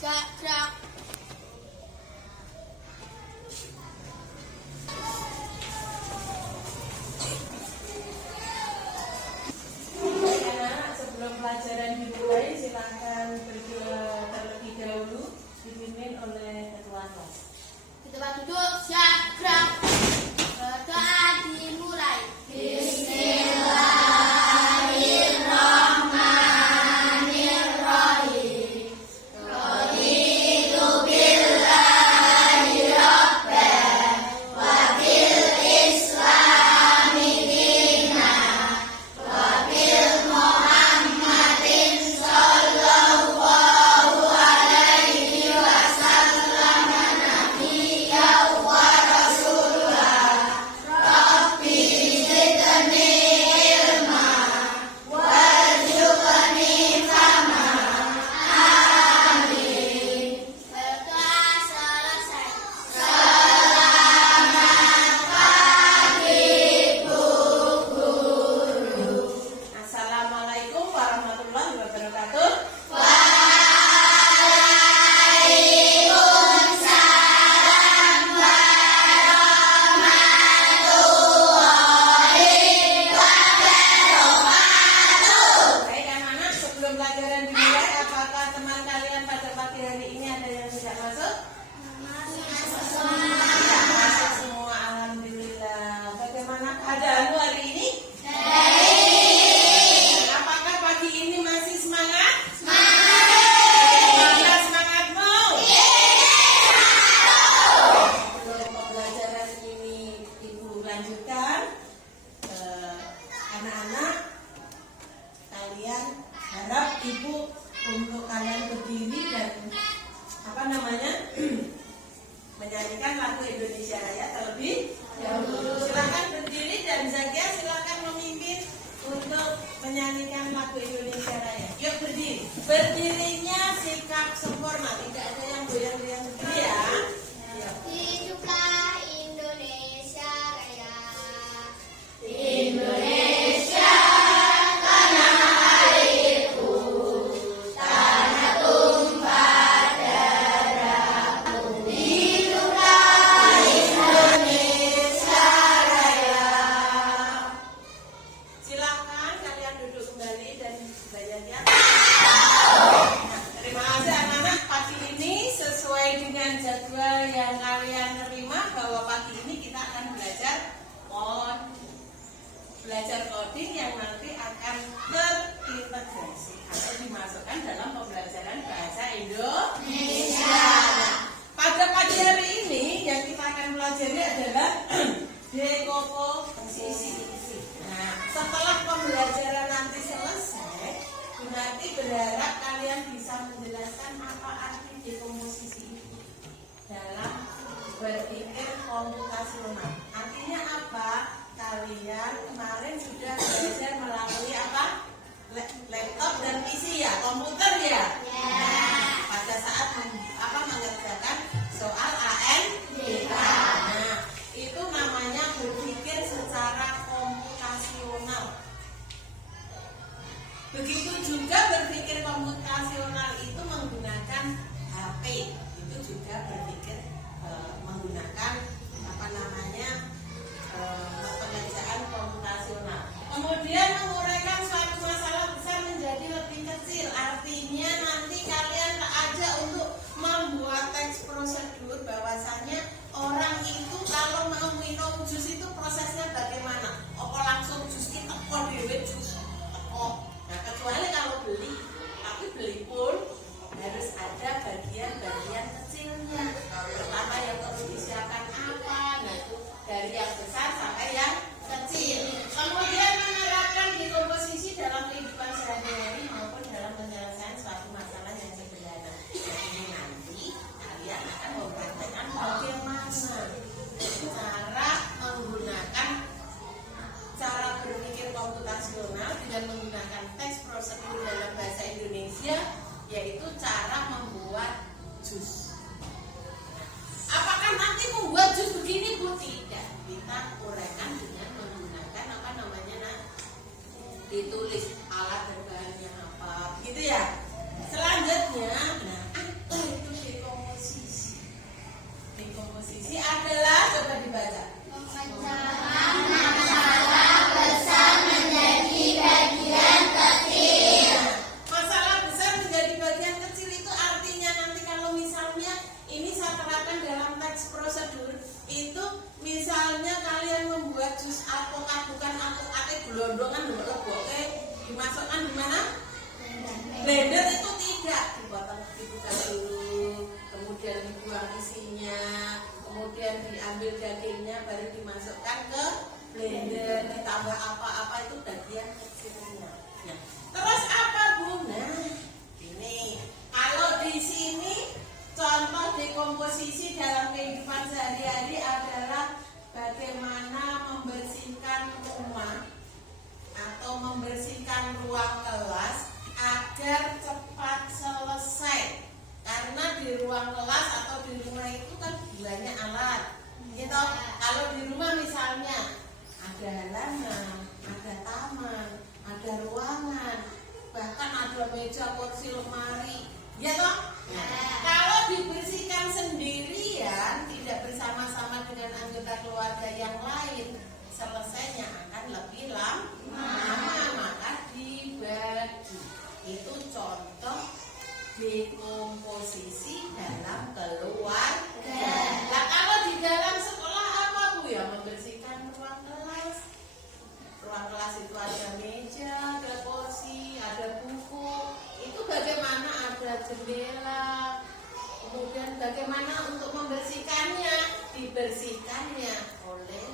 Gerak. Anak-anak, sebelum pelajaran dimulai, silakan terlebih dahulu dipimpin oleh ketua kelas. Kita duduk, siap, gerak. Berdoa dimulai. Bismillahirrahmanirrahim. Raditu billahi rabban wa bil islami dinan wa bil Muhammadin sallallahu alaihi wasallam nabiyyan wa rasulah. Rabbi zidni ilma warzuqni fahma. Amin. Berdoa selesai. Selamat pagi, Bu Guru. Assalamualaikum warahmatullahi wabarakatuh. Waalaikumsalam warahmatullahi wabarakatuh. Baik anak-anak, sebelum pelajaran dimulai, apakah teman kalian pada pagi hari ini ada yang tidak masuk? Tidak masuk semua, alhamdulillah. Bagaimana keadaanmu hari ini? Apakah pagi ini masih semangat? Mana semangatmu? Sebelum pembelajaran ini Ibu lanjutkan, anak-anak, kalian harap Ibu untuk kalian berdiri dan menyanyikan lagu Indonesia Raya terlebih dahulu. Silakan berdiri dan Zakia silakan memimpin untuk menyanyikan lagu Indonesia Raya. Yuk berdiri. Berdirinya sikap sempurna, tidak ada yang goyang-goyang berdiri ya. Yuk. Hiduplah Indonesia Raya. Indonesia tanah airku, tanah tumpah darahku. Hiduplah Indonesia Raya. silakan kalian duduk kembali dan belajarnya. Nah, terima kasih anak-anak. Pagi ini sesuai dengan jadwal yang kalian terima bahwa pagi ini kita akan belajar coding yang nanti akan terintegrasi atau dimasukkan dalam pembelajaran bahasa Indonesia. Nah, pada pagi hari ini yang kita akan pelajari adalah dekomposisi. Nah, setelah pembelajaran nanti selesai, Bu Nati berharap kalian bisa menjelaskan apa arti dekomposisi dalam berpikir komputasional. Artinya apa? Kalian kemarin sudah belajar melalui apa? Laptop dan PC ya, komputer ya. Nah, pada saat mengerjakan soal ANBK. Nah, itu namanya berpikir secara komputasional. Begitu juga berpikir komputasional itu menggunakan HP. Itu juga berpikir menggunakan pengerjaan komputasional. Kemudian menguraikan suatu masalah besar menjadi lebih kecil. Artinya nanti kalian baru dimasukkan ke blender, ditambah apa-apa itu bagian kecilnya. Nah, terus apa Bu? Nah, ini kalau di sini contoh dekomposisi dalam kehidupan sehari-hari adalah bagaimana membersihkan rumah atau membersihkan ruang kelas agar cepat selesai. Karena di ruang kelas atau di rumah itu kan banyak alat. Gitu. Kalau di rumah misalnya ada halaman, ada taman, ada ruangan, bahkan ada meja, kursi, lemari, ya toh? Nah, kalau dibersihkan sendirian, tidak bersama-sama dengan anggota keluarga yang lain, selesainya akan lebih lama, maka dibagi. Itu contoh dekomposisi dalam keluarga. Nah, kalau di dalam sekolah apa Bu? Ya membersihkan ruang kelas. Ruang kelas itu ada meja, ada kursi, ada buku. Itu bagaimana ada jendela. Kemudian bagaimana untuk membersihkannya? Dibersihkannya oleh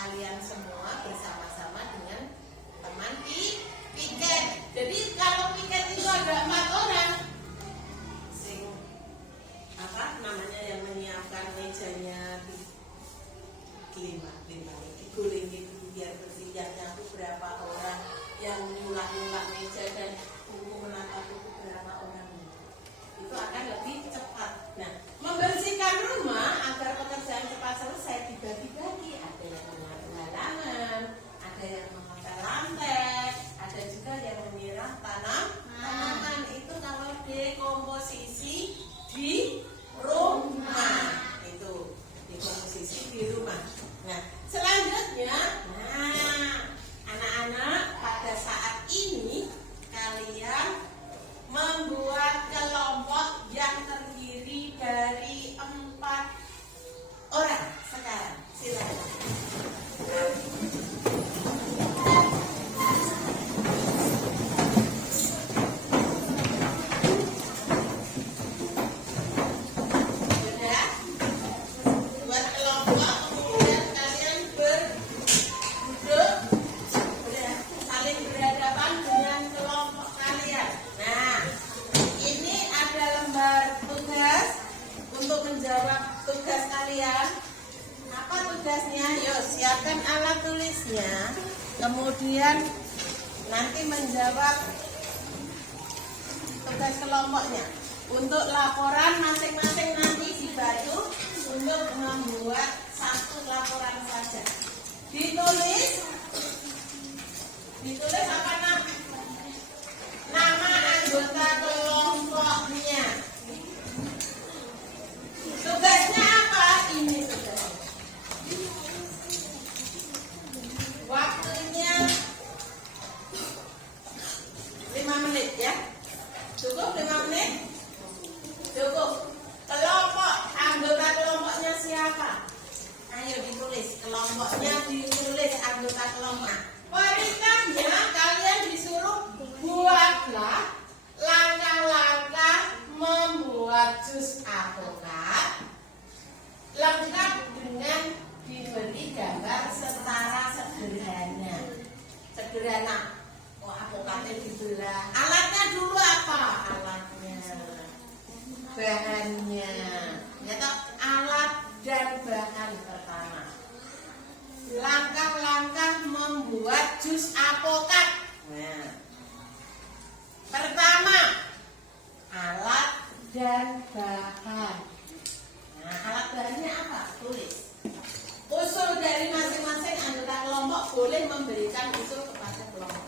kalian semua bersama-sama dengan teman piket. Jadi kalau piket itu ada 4 orang. Apa namanya yang menyiapkan mejanya diguling itu biar bersih, yang nyapu berapa orang, yang nyulak-nyulak meja dan buku menata buku berapa orang, itu akan lebih cepat. Nah, membersihkan rumah agar pekerjaan cepat selesai dibagi-bagi. Ada yang menyapu halaman, ada yang mengepel lantai, ada juga yang menyiram tanaman. Itu kalau dekomposisi di rumah, itu dekomposisi di rumah. Nah, selanjutnya, anak-anak pada saat ini kalian membuat kelompok yang terdiri dari 4 orang. Sekarang silakan. Siapkan alat tulisnya, kemudian nanti menjawab tugas kelompoknya. Untuk laporan masing-masing nanti dibantu untuk membuat 1 laporan saja. Ditulis apa nama anggota kelompoknya. Tugasnya apa? Ini tugasnya. Waktunya 5 menit ya. Cukup 5 menit? Cukup. Kelompok, anggota kelompoknya siapa? Ayo ditulis, kelompoknya ditulis, anggota kelompok. Perintahnya kalian disuruh buatlah langkah-langkah membuat jus alpukat lengkap dengan diberi gambar secara sederhana. Oh, alpukatnya dibelah. Alatnya dulu apa? Alatnya, bahannya, ya toh? Alat dan bahan pertama. Langkah-langkah membuat jus alpukat. Nah, pertama, alat dan bahan. Nah, alat bahannya apa? Tulis. Usul dari masing-masing anggota kelompok boleh memberikan usul kepada kelompok.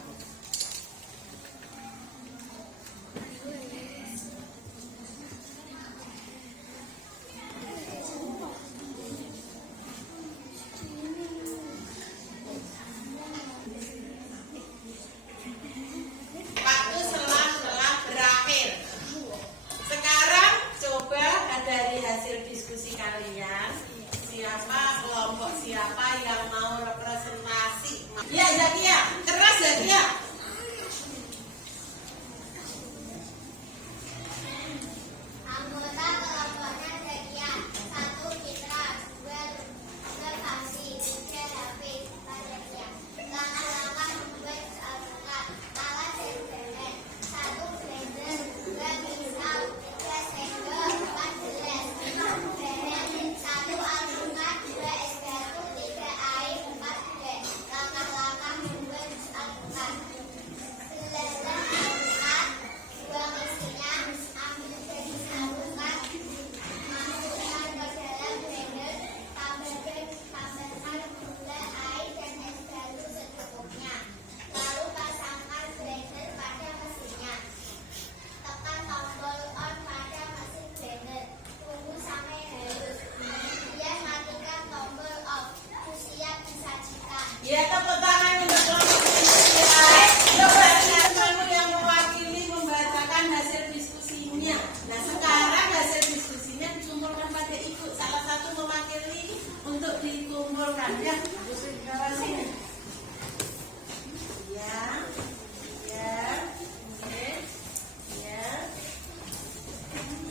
Waktu setelah berakhir. Sekarang coba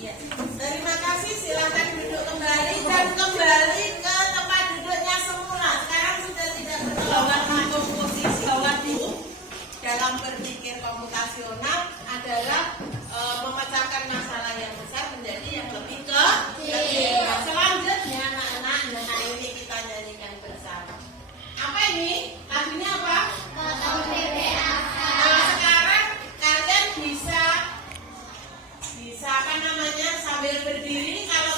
Ya, terima kasih. Silakan duduk kembali dan kembali ke tempat duduknya semula. Sekarang sudah tidak berlawan komposisi. Bahwa dulu dalam berpikir komputasional adalah memecahkan masalah yang besar menjadi yang lebih kecil. Nah, selanjutnya anak-anak, nah ini kita nyanyikan bersama. Apa ini? Lagunya apa? Nah, sekarang kalian bisa apa namanya sambil berdiri. Kalau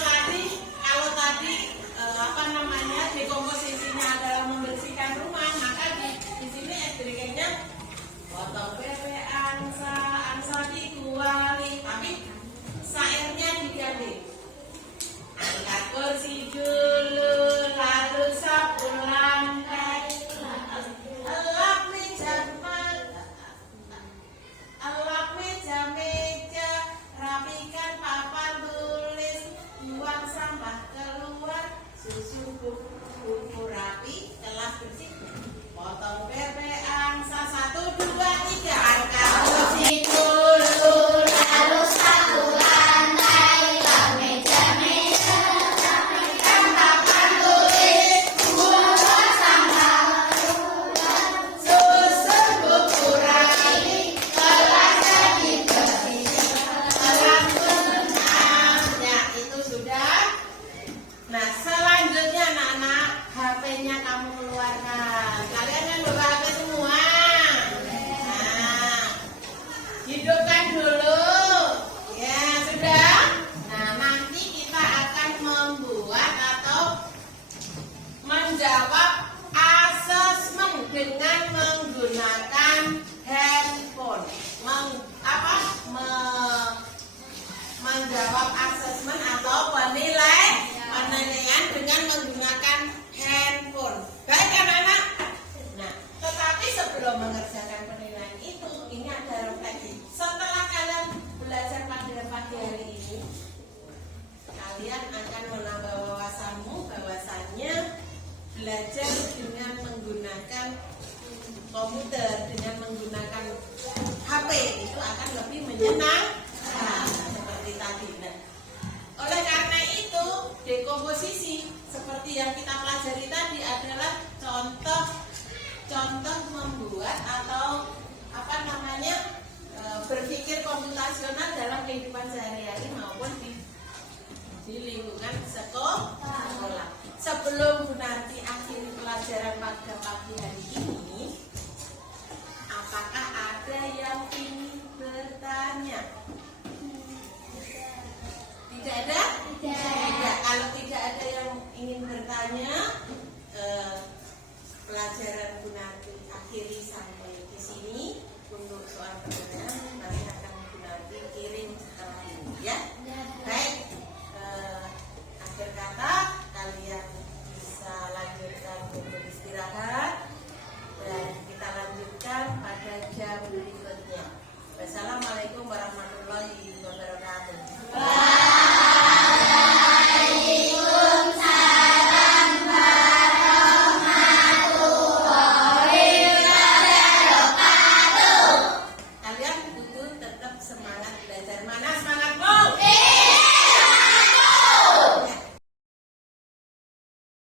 tadi apa namanya dekomposisinya adalah membersihkan rumah, maka di sini SDG-nya potong bebek angsa dikuali, tapi sairnya diganti. Angkat kursi dulu, lalu sapu lantai, elap meja, rapikan papan tulis, buang sampah keluar, susun buku rapi, kelas bersih, potong bebek angsa 1, 2, 3, angkat kursi dulu, lalu sapu lantai, lap meja, rapikan papan tulis, buang sampah keluar, susun buku rapi, kelas jadi bersih, kelas senang. Ya, itu sudah. Nah, selanjutnya anak-anak, HP-nya kamu keluarkan. Kalian kan bawa HP semua. Nah, hidupkan dulu. Ya, sudah. Nah, nanti kita akan membuat atau menjawab asesmen dengan menggunakan handphone. Menjawab asesmen atau penilaian dengan menggunakan handphone. Baik anak-anak? Nah, tetapi sebelum mengerjakan penilaian itu, ini ada refleksi. Setelah kalian belajar pada pagi hari ini, kalian akan menambah wawasanmu bahwasannya belajar dengan menggunakan komputer, dengan menggunakan HP itu akan lebih menyenangkan. Seperti tadi. Nah, oleh karena itu, dekomposisi seperti yang kita pelajari tadi adalah contoh membuat atau apa namanya berpikir komputasional dalam kehidupan sehari-hari maupun di lingkungan sekolah. Sebelum nanti akhir pelajaran pada pagi hari ini, apakah ada yang ingin bertanya? Tidak ada? Tidak. Kalau tidak ada yang ingin bertanya, pelajaran